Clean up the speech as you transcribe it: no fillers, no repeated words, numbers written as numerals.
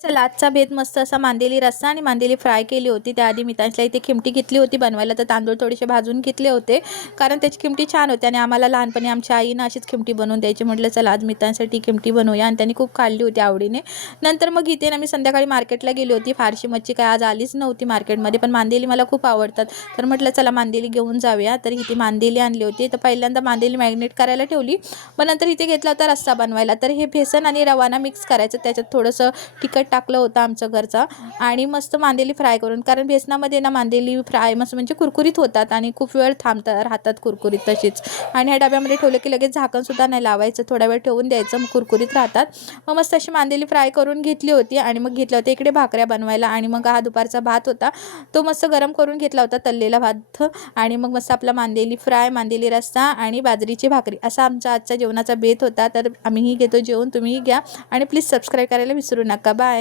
चला आजचा भेद मस्त असा मांदेली रस्सा आणि मांदेली फ्राय केली होती। त्याआधी मितांशला इथे खिमटी घेतली होती बनवायला, तर तांदूळ थोडेसे भाजून घेतले होते कारण त्याची खिमटी छान होती आणि आम्हाला लहानपणी आमच्या आईनं अशीच खिमटी बनवून द्यायची। म्हटलं चला आज मितांसाठी खिमटी बनवूया आणि त्यांनी खूप खाल्ली होती आवडीने। नंतर मग इथे ना मी संध्याकाळी मार्केटला गेली होती। फारशी मच्छी काय आज आलीच नव्हती मार्केटमध्ये, पण मांदेली मला खूप आवडतात तर म्हटलं चला मांदेली घेऊन जाऊया। तर इथे मांदेली आणली होती, तर पहिल्यांदा मांदेली मॅरिनेट करायला ठेवली, पण नंतर इथे घेतला होता रस्सा बनवायला। तर हे बेसन आणि रवाना मिक्स करायचं, त्याच्यात थोडंसं तिखट टाकलं होतं आमचं घरचा आणि मस्त मांदेली फ्राय करून, कारण बेसनामध्ये ना मांदेली फ्राय मस्त म्हणजे कुरकुरीत होतात आणि खूप वेळ राहतात कुरकुरीत तशीच। आणि ह्या डब्यामध्ये ठेवलं की लगेच झाकण सुद्धा नाही लावायचं, थोडा वेळ ठेवून द्यायचं, मग कुरकुरीत राहतात। मग मस्त अशी मांदेली फ्राय करून घेतली होती आणि मग घेतलं होतं इकडे भाकऱ्या बनवायला। आणि मग हा दुपारचा भात होता तो मस्त गरम करून घेतला होता, तळलेला भात। आणि मग मस्त आपला मांदेली फ्राय, मांदेली रस्सा आणि बाजरीची भाकरी असा आमचा आजच्या जेवणाचा बेत होता। तर आम्हीही घेतो जेवण, तुम्हीही घ्या आणि प्लीज सबस्क्राईब करायला विसरू नका। बाय।